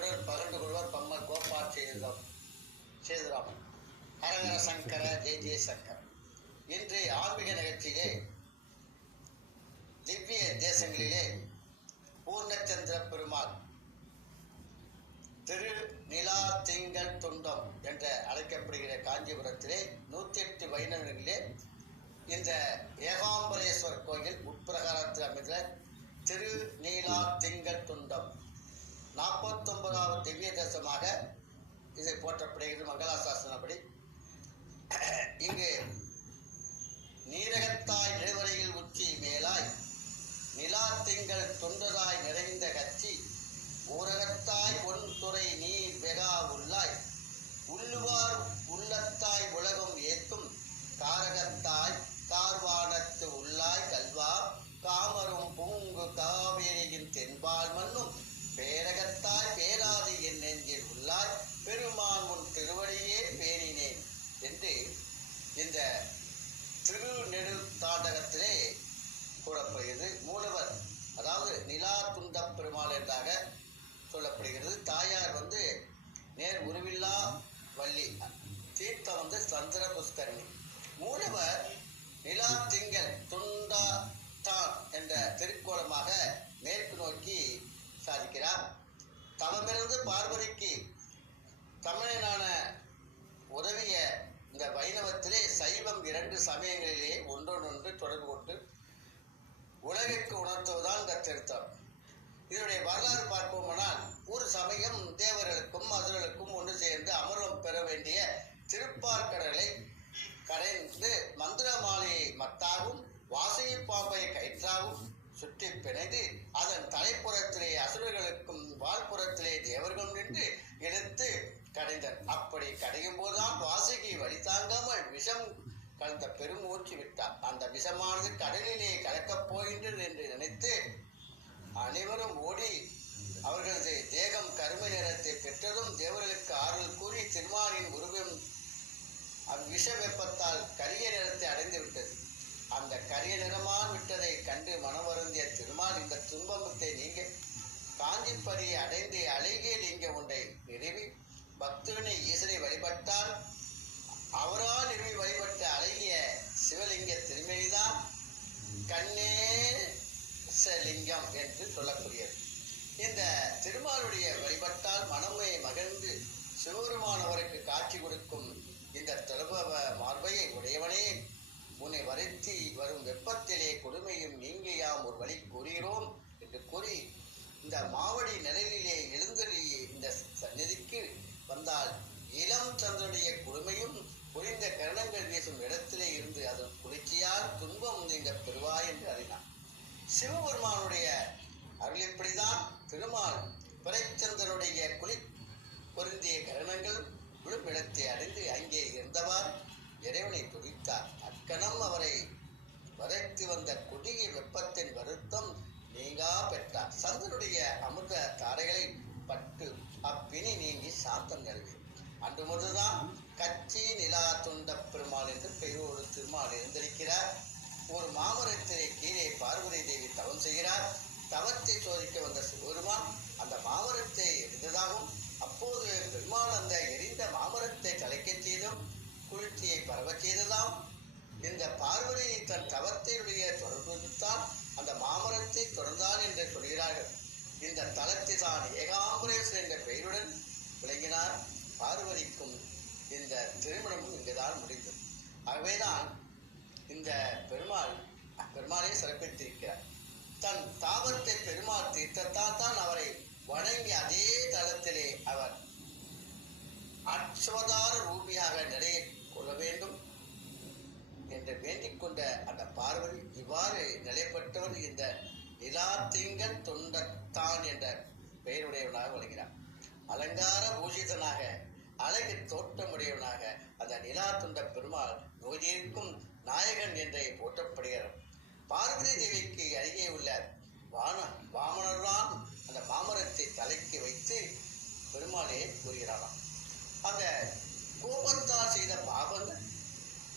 இவருடன் பகிர்ந்து கொள்வார் பம்மர் கோபால் சேதுராமன். ஹரஹர சங்கர ஜெய ஜெயசங்கர். இன்று ஆன்மீக நிகழ்ச்சியிலே திவ்ய தேசங்களிலே பூர்ணச்சந்திர பெருமாள் திரு நிலா திங்கள் துண்டம் என்று அழைக்கப்படுகிற காஞ்சிபுரத்திலே 108 வைணவர்களிலே இந்த ஏகாம்பரேஸ்வரர் கோயில் உட்பிரகாரத்தில் அமைந்த திரு நீலா திங்கள் துண்டம் 49வது திவ்ய தேசமாக இது போற்றப்படுகிறது. மங்களாசாசனப்படி இங்கு நீரகத்தாய் நிலவரையில் உச்சி மேலாய் நிலா திங்கள் தொண்டதாய் நிறைந்த கட்சி ஊரகத்தாய் ஒன்துறை நீர் வெகா உள்ளாய் உள்ளுவார் உள்ளத்தாய் உலகம் ஏத்தும் காரகத்தாய் கார்வானத்து உள்ளாய் கல்வா காமரும் பூங்கு காவேரியின் தென்பால் மண்ணும் பேரகத்தாய் பேராது என் நெஞ்சில் உள்ளாய் பெருமான் உன் திருவடியே பேணினேன் என்று இந்த திருநெடு தாண்டகத்திலே கூறப்படுகிறது. மூலவர் அதாவது நிலா துண்ட பெருமாள் என்றாக சொல்லப்படுகிறது. தாயார் நேர் உருவில்லா வள்ளி, தீர்த்தம் சந்திர புஷ்கரணி. மூலவர் நிலா திங்கள் துண்டா தான் என்ற திருக்கோலமாக மேற்கு நோக்கி சாதிக்கிறார். தவமிருந்து பார்வதிக்கு தமிழனான உதவிய இந்த வைணவத்திலே சைவம் 2 சமயங்களிலே ஒன்றொன்று தொடர்பு கொண்டு உலகிற்கு உணர்த்துவதுதான் இந்த திருத்தம். இதனுடைய வரலாறு பார்ப்போமானால் ஒரு சமயம் தேவர்களுக்கும் அசுரர்களுக்கும் ஒன்று சேர்ந்து அமர்வம் பெற வேண்டிய திருப்பார்கடலை கடைந்து மந்திர மாலையை மத்தாகவும் வாசகி பாம்பை கயிற்றாகவும் சுற்றி பிணைந்து அதன் தலைப்புறத்திலே அசுரர்களுக்கும் வாழ்புறத்திலே தேவர்களும் நின்று எடுத்து கடைந்தனர். அப்படி கடையும் போதுதான் வாசுகி வழி தாங்காமல் விஷம் கலந்த பெருமூச்சு விட்டார். அந்த விஷமானது கடலிலே கலக்கப் போகின்றது என்று நினைத்து அனைவரும் ஓடி அவர்களது தேகம் கருமை நிறத்தை பெற்றதும் தேவர்களுக்கு ஆறுதல் கூறி திருமாலின் உருவம் விஷ வெப்பத்தால் கரிய நிறத்தை அடைந்து விட்டது. அந்த கரிய நிறமான் விட்டதை கண்டு மனவருந்திய திருமால் இந்த துன்பத்தை நீங்க காஞ்சிப்படியை அடைந்து அழகிய லிங்க ஒன்றை நிறுவி பக்தனை ஈசனை வழிபட்டால் அவரால் நிறுவி வழிபட்ட அழகிய சிவலிங்க திருமணிதான் கண்ணேசலிங்கம் என்று சொல்லக்கூடியது. இந்த திருமாலுடைய வழிபட்டால் மனமே மகிழ்ந்து சிவபெருமானவருக்கு காட்சி கொடுக்கும் இந்த தொலப மார்பையை உடையவனே, உன்னை வருத்தி வரும் வெப்பத்திலே கொடுமையும் நீங்கியாம் ஒரு வழி கூறுகிறோம் என்று கூறி இந்த மாவடி நிழலிலே எழுந்தருளி இந்த சந்நிதிக்கு வந்தால் இளம் சந்திரனுடைய கொடுமையும் புரிந்த கரணங்கள் வீசும் இடத்திலே இருந்து அதன் குளிர்ச்சியால் துன்பம் நீங்க பெறுவாய் என்று அறினான். சிவபெருமானுடைய அருள் இப்படிதான் திருமால் பிறைச்சந்திரனுடைய குளிர் பொருந்திய கரணங்கள் விழும் இடத்தை அடைந்து அங்கே இருந்தவாறு இறைவனை துதித்தார். அக்கணம் அவரை வரைத்து வந்த கொடிய வெப்பத்தின் வருத்தம் நீங்கா பெற்றார். சந்திரனுடைய அமிர்த தாரைகளை பட்டு அப்பினி நீங்கி சாந்தம் நல்வி. அன்று முதல்தான் கச்சி நிலா துண்ட பெருமாள் என்று பெயரோடு திருமால் இருந்திருக்கிறார். ஒரு மாமரத்திலே கீழே பார்வதி தேவி தவம் செய்கிறார். தவத்தை சோதிக்க வந்த சிவபெருமான் அந்த மாமரத்தை எரிந்ததாகவும் அப்போது பெருமாள் அந்த எரிந்த மாமரத்தை கலைக்கச் செய்தும் குளிர்ச்சியை பரவச் செய்ததாம் இந்த பார்வதி தன் தவத்தையுடைய தொடர்புத்தான் அந்த மாமரத்தை தொடர்ந்தான் என்று சொல்கிறார்கள். இந்த தலத்தை தான் ஏகாம்பரேஸ்வரர் என்ற பெயருடன் விளங்கினார். பார்வதிக்கும் இந்த திருமணமும் இங்குதான் முடிந்தது. ஆகவேதான் இந்த பெருமாளை சிறப்பித்திருக்கிறார். தன் தாபத்தை பெருமாள் தீர்த்தத்தால் தான் அவரை வணங்கி அதே தளத்திலே அவர் அஸ்வதார ரூபியாக நிறைய கொள்ள வேண்டும் என்று வேண்டிக் கொண்ட அந்த பார்வதி இவ்வாறு நிலைப்பட்டவர் இந்த நிலா திங்கள் தொண்டத்தான் என்ற பெயருடையவனாக விளங்கினார். அலங்கார பூஷிதனாக அழகு தோற்றமுடையவனாக அந்த நிலா துண்ட பெருமாள் நோதியிருக்கும் நாயகன் என்றே போற்றப்படுகிறார். பார்வதி தேவிக்கு அருகே உள்ள வாமனர்தான் அந்த மாமரத்தை தலைக்கு வைத்து பெருமாளே கூறுகிறாராம். அந்த கோபத்தால் செய்த பாவங்கள்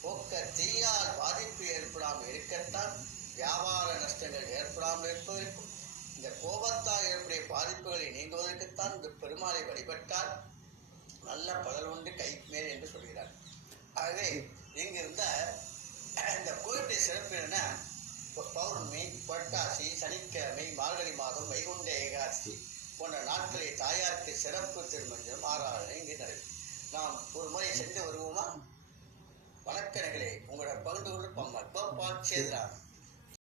போக்க தீயால் பாதிப்பு ஏற்படாமல் இருக்கத்தான் வியாபார நஷ்டங்கள் ஏற்படாமல் இருப்பதற்கும் இந்த கோபத்தால் ஏற்படைய பாதிப்புகளை நீங்குவதற்குத்தான் இந்த பெருமாளை வழிபட்டால் நல்ல பலன் உண்டு கைமேல் என்று சொல்கிறார். ஆகவே இங்கிருந்த இந்த கோயிலுடைய சிறப்பு என்ன? பௌர்ணமி, புரட்டாசி, சனிக்கிழமை, மார்கழி மாதம், வைகுண்ட ஏகாதசி போன்ற நாட்களை தாயாருக்கு சிறப்பு திருமஞ்சம் ஆராதனை இங்கு நடைபெறும். நாம் ஒரு முறை சென்று வருவோமா? வணக்கங்களே, உங்களோட பகிர்ந்து கொள்ளும் சேதுராம்.